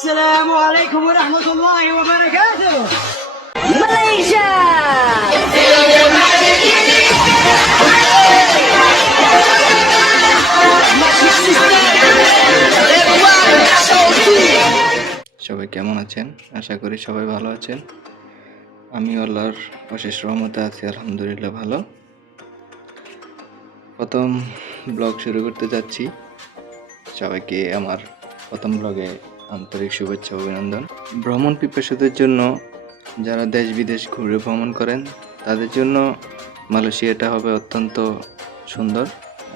Assalamualaikum warahmatullahi wabarakatuh. Malaysia. সবাই কেমন আছেন? আশা করি সবাই ভালো আছেন। আমি আল্লাহর অশেষ রহমতে আছি, আলহামদুলিল্লাহ ভালো। প্রথম ব্লগ শুরু করতে যাচ্ছি। সবাইকে আমার প্রথম ব্লগে আন্তরিক শুভেচ্ছা অভিনন্দন। ভ্রমণ পিপাসুদের জন্য, যারা দেশ বিদেশ ঘুরে ভ্রমণ করেন, তাদের জন্য মালয়েশিয়াটা হবে অত্যন্ত সুন্দর।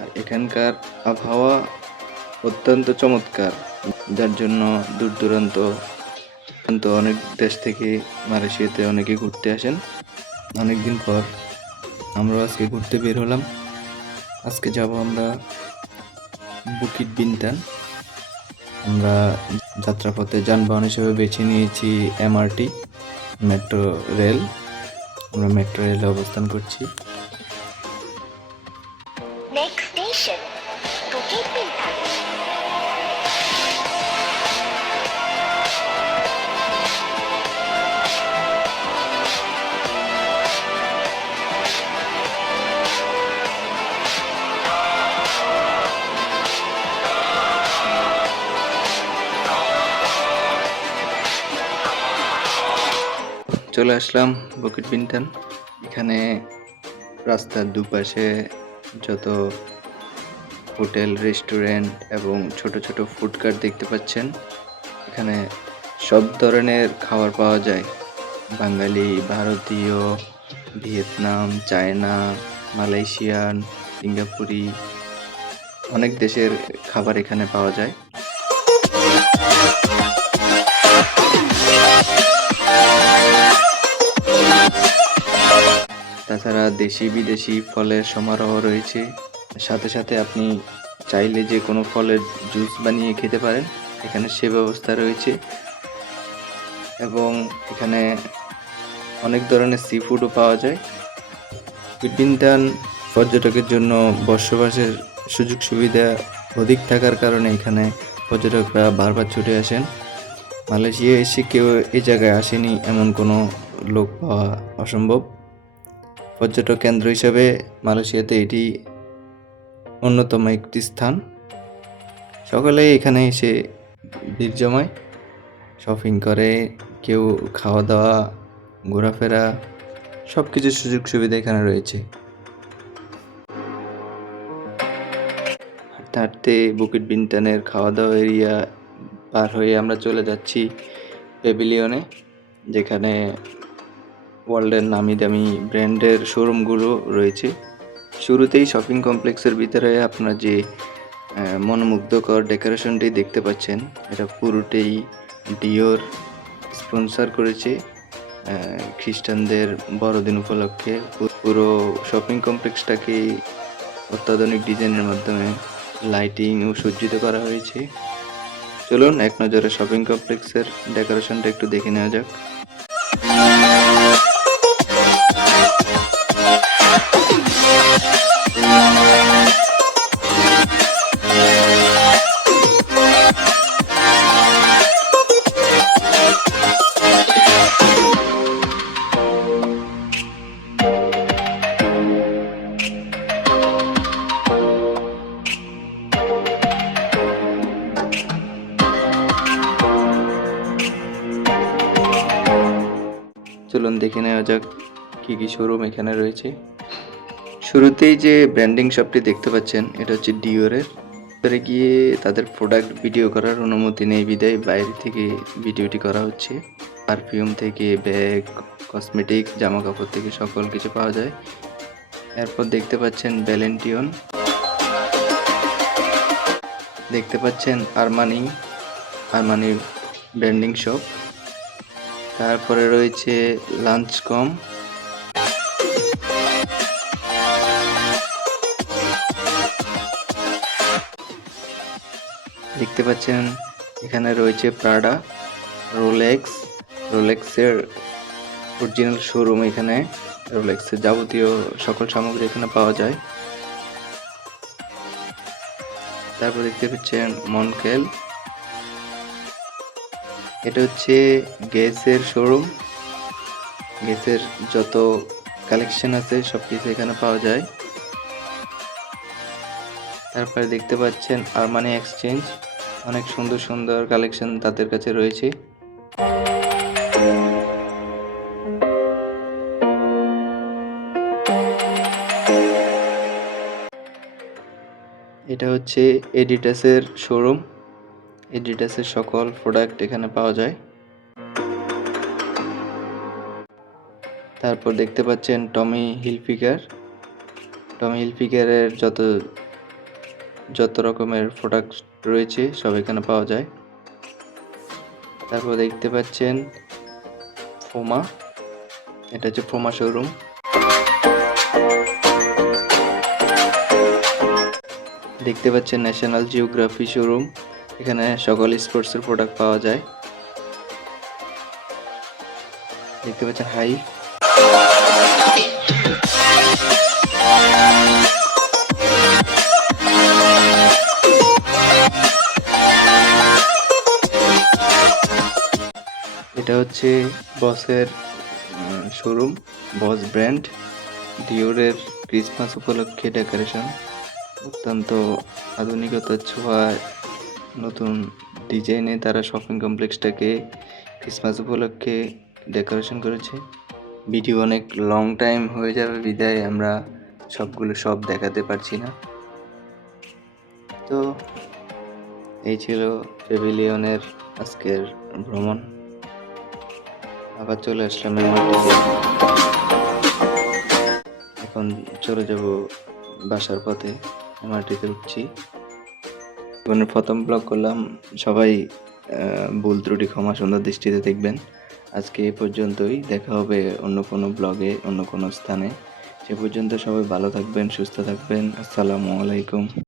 আর এখানকার আবহাওয়া অত্যন্ত চমৎকার, যার জন্য দূর দূরান্ত অনেক দেশ থেকে মালয়েশিয়াতে অনেকে ঘুরতে আসেন। অনেকদিন পর আমরা আজকে ঘুরতে বের হলাম। আজকে যাব আমরা বুকিট বিনতান। আমরা যাত্রাপথে যানবাহন হিসেবে বেছে নিয়েছি এমআরটি, মেট্রো রেল। আমরা মেট্রো রেলে অবস্থান করছি। Next station, Bukit Bintang. চলে আসলাম বুকিট বিনতান। এখানে রাস্তার দুপাশে যত হোটেল, রেস্টুরেন্ট এবং ছোট ছোট ফুড কার্ট দেখতে পাচ্ছেন। এখানে সব ধরনের খাবার পাওয়া যায়। বাঙালি, ভারতীয়, ভিয়েতনাম, চায়না, মালয়েশিয়ান, সিঙ্গাপুরি, অনেক দেশের খাবার এখানে পাওয়া যায়। তাছাড়া দেশি বিদেশি ফলের সমারোহ রয়েছে। সাথে সাথে আপনি চাইলে যে কোনো ফলের জুস বানিয়ে খেতে পারেন, এখানে সে ব্যবস্থা রয়েছে। এবং এখানে অনেক ধরনের সি ফুডও পাওয়া যায়। বিনতান পর্যটকের জন্য বসবাসের সুযোগ সুবিধা অধিক থাকার কারণে এখানে পর্যটকরা বারবার ছুটে আসেন। মালয়েশিয়া এসে কেউ এই জায়গায় আসেনি এমন কোনো লোক পাওয়া অসম্ভব। পর্যটক কেন্দ্র হিসাবে মালয়েশিয়াতে এটি অন্যতম একটি স্থান। সকলেই এখানে এসে ভিড় জমায়, শপিং করে, কেউ খাওয়া দাওয়া, ঘোরাফেরা, সব কিছুর সুযোগ সুবিধা এখানে রয়েছে। হাঁটতে হাঁটতে বুকিট বিনতানের খাওয়া দাওয়া এরিয়া পার হয়ে আমরা চলে যাচ্ছি প্যাভিলিয়নে, যেখানে ওয়ার্ল্ডের নামি দামি ব্র্যান্ডের শোরুমগুলো রয়েছে। শুরুতেই শপিং কমপ্লেক্সের ভিতরে আপনারা যে মনোমুগ্ধকর ডেকোরেশনটি দেখতে পাচ্ছেন, এটা পুরোটাই ডিওর স্পন্সর করেছে খ্রিস্টানদের বড়দিন উপলক্ষে। পুরো শপিং কমপ্লেক্সটাকে অত্যাধুনিক ডিজাইনের মাধ্যমে লাইটিং ও সজ্জিত করা হয়েছে। চলুন এক নজরে শপিং কমপ্লেক্সের ডেকোরেশনটা একটু দেখে নেওয়া যাক। চলুন দেখে নেওয়া যাক কী কী শোরুম এখানে রয়েছে। শুরুতেই যে ব্র্যান্ডিং শপটি দেখতে পাচ্ছেন, এটা হচ্ছে ডিওরের। ভিতরে গিয়ে তাদের প্রোডাক্ট ভিডিও করার অনুমতি নেই বিদায় বাইরে থেকে ভিডিওটি করা হচ্ছে। পারফিউম থেকে ব্যাগ, কসমেটিক, জামা কাপড় থেকে সকল কিছু পাওয়া যায়। এরপর দেখতে পাচ্ছেন ভ্যালেন্টিয়ন, দেখতে পাচ্ছেন আরমানি ব্র্যান্ডিং শপ। তারপরে রয়েছে লাঞ্চকম, দেখতে পাচ্ছেন এখানে রয়েছে প্রাডা, রোলেক্সের অরিজিনাল শোরুম। এখানে রোলেক্সের যাবতীয় সকল সামগ্রী এখানে পাওয়া যায়। তারপর দেখতে পাচ্ছেন মনকেল, এটা হচ্ছে গ্যাসের শোরুম। গ্যাসের যত কালেকশন আছে সব কিছু এখানে পাওয়া যায়। তারপরে দেখতে পাচ্ছেন আরমানি এক্সচেঞ্জ, অনেক সুন্দর সুন্দর কালেকশন তাদের কাছে রয়েছে। এটা হচ্ছে এডিডাসের শোরুম। এডিডাসের সকল প্রোডাক্ট এখানে পাওয়া যায়। তারপর দেখতে পাচ্ছেন টমি হিলফিগার। টমি হিলফিগারের যত রকমের প্রোডাক্ট রয়েছে সব এখানে পাওয়া যায়। তারপর দেখতে পাচ্ছেন ফোমা, এটা হচ্ছে ফোমা শোরুম। দেখতে পাচ্ছেন ন্যাশনাল জিওগ্রাফি শোরুম, এখানে সকল স্পোর্টসের প্রোডাক্ট পাওয়া যায়। দেখতে পাচ্ছেন হাই। এটা হচ্ছে বসের শোরুম, বস ব্র্যান্ড। ডিওরের ক্রিসমাস উপলক্ষে ডেকোরেশন, অত্যন্ত আধুনিকতার ছোঁয়ায় নতুন ডিজাইনে তারা শপিং কমপ্লেক্সটাকে ক্রিসমাস উপলক্ষে ডেকোরেশন করেছে। ভিডিও অনেক লং টাইম হয়ে যাবে বিদায় আমরা সব দেখাতে পারছি না। তো এই ছিল প্যাভিলিয়নের আজকের ভ্রমণ। আবার চলে আসলাম এমআরটিতে। এখন চলে যাব বাসার পথে, এমআরটিতে উঠছি। জীবনের প্রথম ব্লগ করলাম, সবাই ভুল ত্রুটি ক্ষমা সুন্দর দৃষ্টিতে দেখবেন। আজকে এই পর্যন্তই, দেখা হবে অন্য কোনো ব্লগে অন্য কোনো স্থানে। সে পর্যন্ত সবাই ভালো থাকবেন, সুস্থ থাকবেন। আসসালামু আলাইকুম।